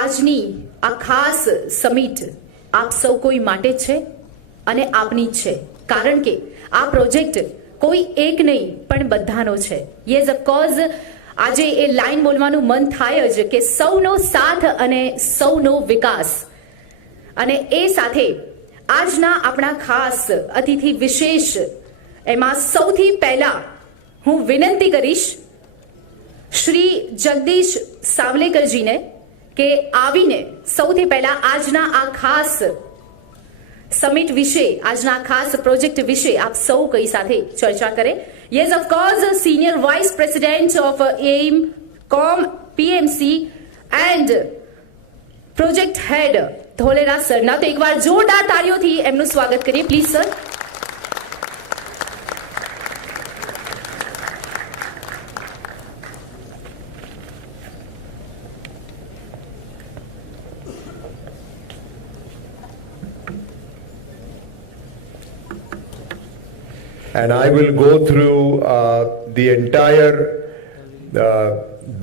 આજની આ ખાસ સમિટ આપ સૌ કોઈ માટે છે અને આપની જ છે, કારણ કે આ પ્રોજેક્ટ કોઈ એક નહીં પણ બધાનો છે. યસ ઓફકોર્સ આજે એ લાઈન બોલવાનું મન થાય જ કે સૌનો સાથ અને સૌનો વિકાસ. અને એ સાથે આજના આપણા ખાસ અતિથિ વિશેષ એમાં સૌથી પહેલા હું વિનંતી કરીશ શ્રી જગદીશ સાવલેકરજીને કે આવીને સૌથી પહેલા આજના આ ખાસ સમિટ વિશે, આજના ખાસ પ્રોજેક્ટ વિશે આપ સૌ કઈ સાથે ચર્ચા કરે. Yes of course senior vice president of એઇમ કોમ PMC and project head Dholera સરના. તો એકવાર જોરદાર તાળીઓથી એમનું સ્વાગત કરીએ please sir. And I will go through the entire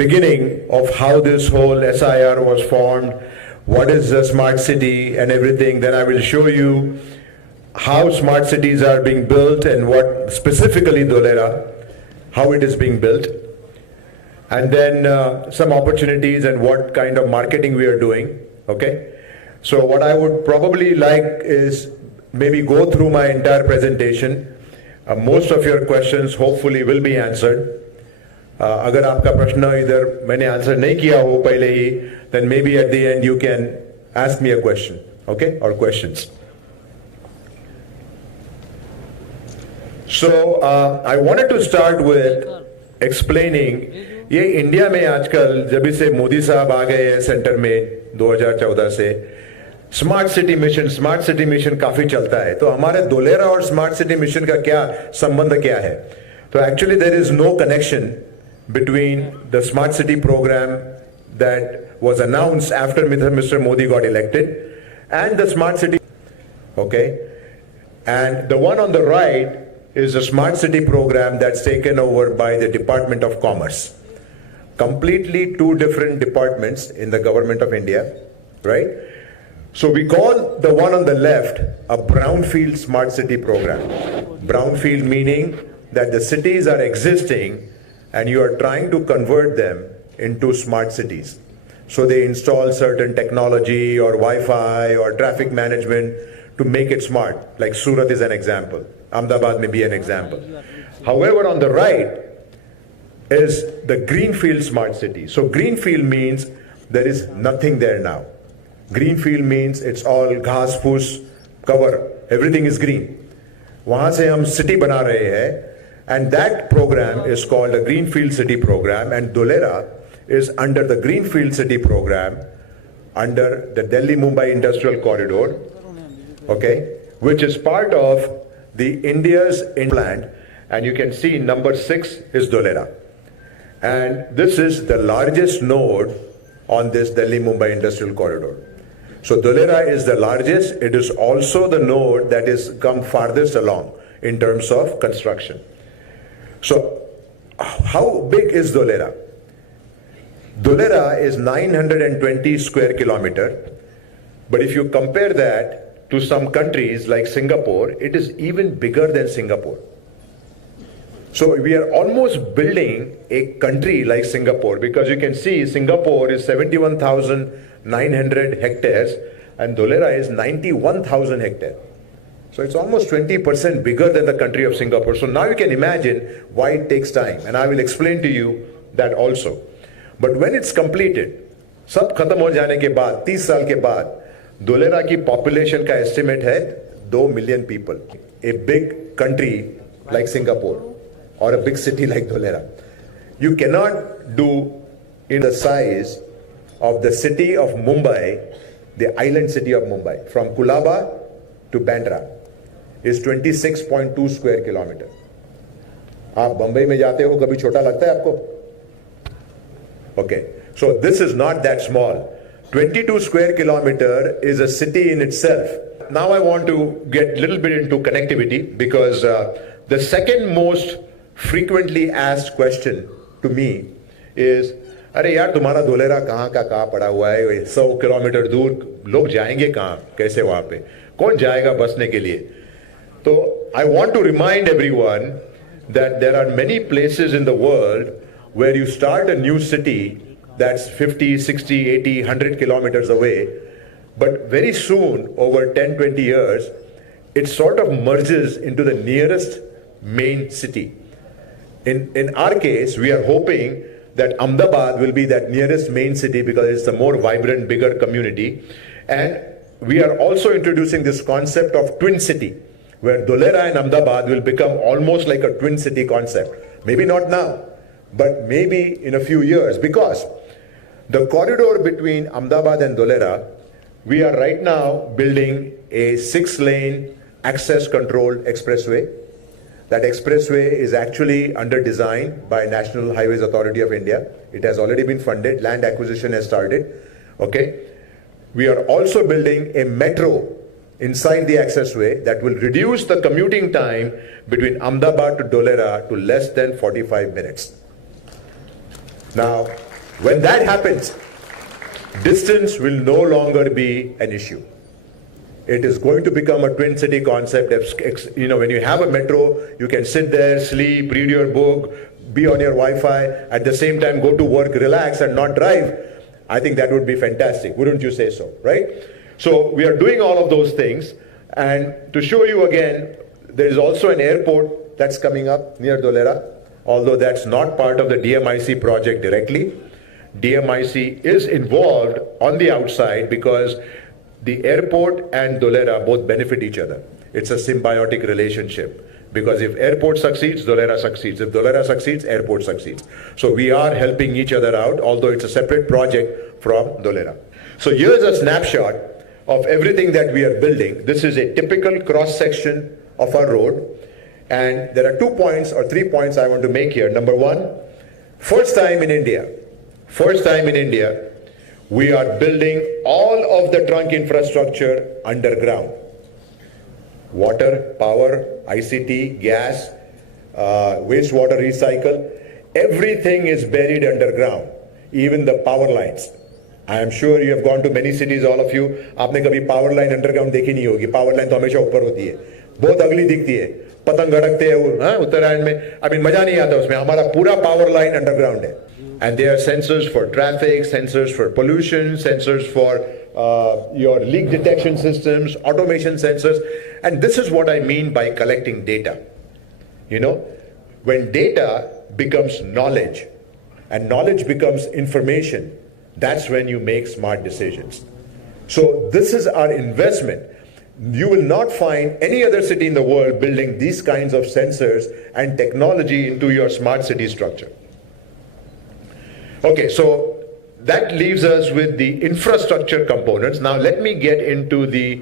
beginning of how this whole SIR was formed, what is a smart city and everything. Then I will show you how smart cities are being built and what specifically Dholera, how it is being built. And then some opportunities and what kind of marketing we are doing. Okay. So what I would probably like is maybe go through my entire presentation. Most of your questions hopefully will be answered. अगर आपका प्रश्न इधर मैंने answer नहीं किया हो पहले ही, then maybe at the end you can ask me a question, okay, or questions. So I wanted to start with explaining ये इंडिया में आजकल जब से मोदी साहब आ गए हैं सेंटर में 2014 से स्मार्ट सिटी मिशन काफी चलता है. तो हमारे धोलेरा और स्मार्ट सिटी मिशन का क्या संबंध क्या है? तो actually there is no connection between the smart city programme that was announced after mister Modi got elected and the smart city. Okay, and the one on the right is the smart city programme that's taken over by the department of commerce. Completely two different departments in the government of India, right? So we call the one on the left a brownfield smart city program. Brownfield meaning that the cities are existing and you are trying to convert them into smart cities. So they install certain technology or Wi-Fi or traffic management to make it smart. Like Surat is an example. Ahmedabad may be an example. However, on the right is the greenfield smart city. So greenfield means there is nothing there now. Greenfield means it's all घास फूस cover, everything is green. वहाँ से हम city बना रहे हैं, and that program is called a greenfield city program, and Dholera is under the greenfield city program under the Delhi-Mumbai Industrial Corridor, okay, which is part of the India's plan, and you can see number 6 is Dholera. And this is the largest node on this Delhi-Mumbai Industrial Corridor. So Dholera is the largest. It is also the node that is come farthest along in terms of construction. So how big is Dholera? Dholera is 920 square kilometer. But if you compare that to some countries like Singapore, it is even bigger than Singapore. So we are almost building a country like Singapore, because you can see Singapore is 71,900 hectares and Dholera is 91,000 hectares. So it's almost 20% bigger than the country of Singapore. So now you can imagine why it takes time, and I will explain to you that also. But when it's completed, सब खत्म हो जाने के बाद 30 साल के बाद Dholera की population का estimate है 2 million people. A big country like Singapore or a big city like Dholera. You cannot do in the size of the city of Mumbai, the island city of Mumbai, from Kulaba to Bandra is 26.2 square kilometer. आप बंबई में जाते हो, कभी छोटा लगता है आपको? Okay, so this is not that small. 22 square kilometer is a city in itself. Now I want to get a little bit into connectivity, because the second most frequently asked question to me is अरे यार तुम्हारा धोलेरा कहाँ का कहाँ पड़ा हुआ है, 100 kilometre दूर, लोग जाएंगे कहाँ, कैसे वहां पे, कौन जाएगा बसने के लिए? तो I want to remind everyone that there are many places in the world where you start a new city that's 50, 60, 80, 100 kilometers away, but very soon, over 10, 20 years, it sort of merges into the nearest main city. In our case, we are hoping that Ahmedabad will be that nearest main city because it's a more vibrant, bigger community. And we are also introducing this concept of twin city, where Dholera and Ahmedabad will become almost like a twin city concept. Maybe not now, but maybe in a few years, because the corridor between Ahmedabad and Dholera, we are right now building a 6-lane access controlled expressway. That expressway is actually under design by National Highways Authority of India. It has already been funded, land acquisition has started, okay? We are also building a metro inside the accessway that will reduce the commuting time between Ahmedabad to Dholera to less than 45 minutes. Now, when that happens, distance will no longer be an issue. It is going to become a twin city concept. You know, when you have a metro, you can sit there, sleep, read your book, be on your Wi-Fi, at the same time go to work, relax and not drive. I think that would be fantastic. Wouldn't you say so, right? So we are doing all of those things. And to show you again, there is also an airport that's coming up near Dholera, although that's not part of the DMIC project directly. DMIC is involved on the outside because the airport and Dholera both benefit each other. It's a symbiotic relationship because if airport succeeds, Dholera succeeds. If Dholera succeeds, airport succeeds. So we are helping each other out, although it's a separate project from Dholera. So here's a snapshot of everything that we are building. This is a typical cross-section of our road. And there are 2 points or 3 points I want to make here. Number one, first time in India, we are building all of the trunk infrastructure underground. Water, power, ICT, gas, wastewater recycle, everything is buried underground, even the power lines. I am sure you have gone to many cities, all of you. आपने कभी power line underground देखी नहीं होगी. Power line तो हमेशा ऊपर होती है, बहुत अगली दिखती है, पतंग गड़कते हैं उत्तरायण में, अभी मजा नहीं आता उसमें. हमारा पूरा power line underground है. And there are sensors for traffic, sensors for pollution, sensors for your leak detection systems, automation sensors. And this is what I mean by collecting data. You know, when data becomes knowledge and knowledge becomes information, that's when you make smart decisions. So this is our investment. You will not find any other city in the world building these kinds of sensors and technology into your smart city structure. Okay, so that leaves us with the infrastructure components. Now let me get into the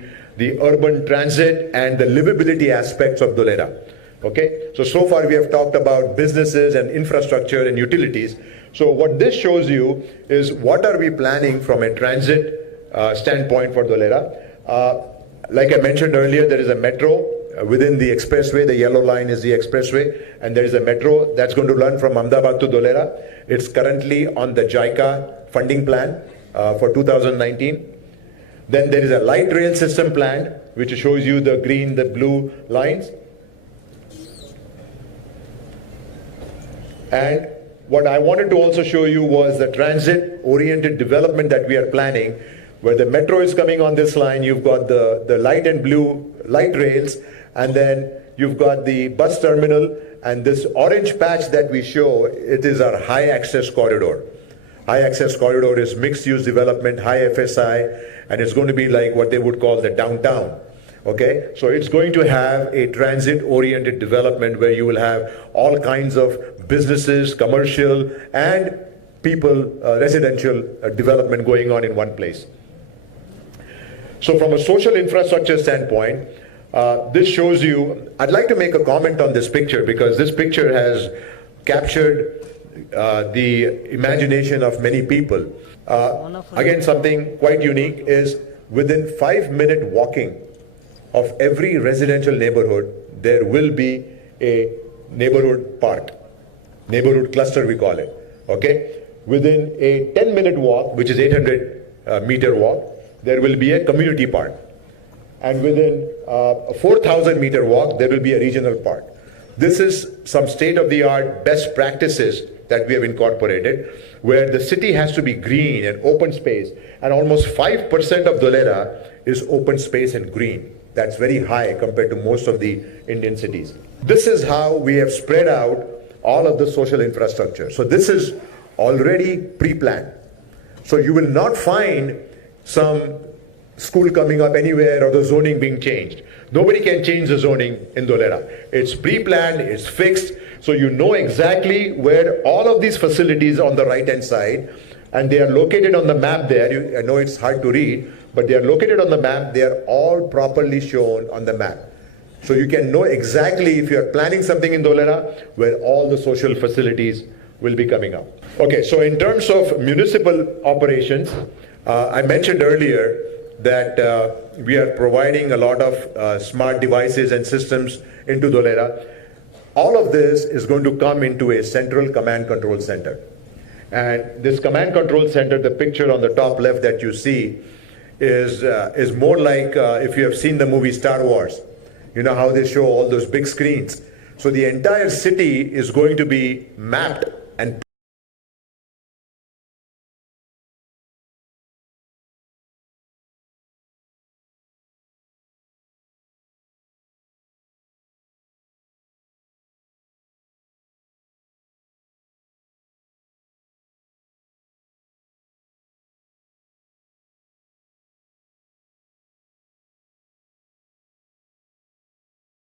urban transit and the livability aspects of Dholera. Okay, so far we have talked about businesses and infrastructure and utilities. So what this shows you is what are we planning from a transit standpoint for Dholera. Like I mentioned earlier, there is a metro within the expressway. The yellow line is the expressway, and there is a metro that's going to run from Ahmedabad to Dholera. It's currently on the JICA funding plan for 2019. Then there is a light rail system plan, which shows you the green, the blue lines. And what I wanted to also show you was the transit-oriented development that we are planning, where the metro is coming on this line. You've got the light and blue light rails, and then you've got the bus terminal, and this orange patch that we show, it is our high access corridor. High access corridor is mixed use development, high FSI, and it's going to be like what they would call the downtown. Okay, so it's going to have a transit-oriented development where you will have all kinds of businesses, commercial, and people, residential development going on in one place. So from a social infrastructure standpoint, this shows you, I'd like to make a comment on this picture because this picture has captured the imagination of many people. Again, something quite unique is within 5-minute walking of every residential neighborhood, there will be a neighborhood park, neighborhood cluster we call it, okay? within a 10-minute walk, which is 800-meter walk, there will be a community park. And within a 4,000-meter walk, there will be a regional park. This is some state-of-the-art best practices that we have incorporated, where the city has to be green and open space, and almost 5% of Dholera is open space and green. That's very high compared to most of the Indian cities. This is how we have spread out all of the social infrastructure. So this is already pre-planned. So you will not find some school coming up anywhere or the zoning being changed. Nobody can change the zoning in Dholera. It's pre-planned, it's fixed, so you know exactly where all of these facilities on the right-hand side, and they are located on the map there. I know it's hard to read, but they are located on the map. They are all properly shown on the map. So you can know exactly if you are planning something in Dholera where all the social facilities will be coming up. Okay, so in terms of municipal operations, I mentioned earlier that we are providing a lot of smart devices and systems into Dholera. All of this is going to come into a central command control center. And this command control center, the picture on the top left that you see, is more like if you have seen the movie Star Wars. You know how they show all those big screens. So the entire city is going to be mapped and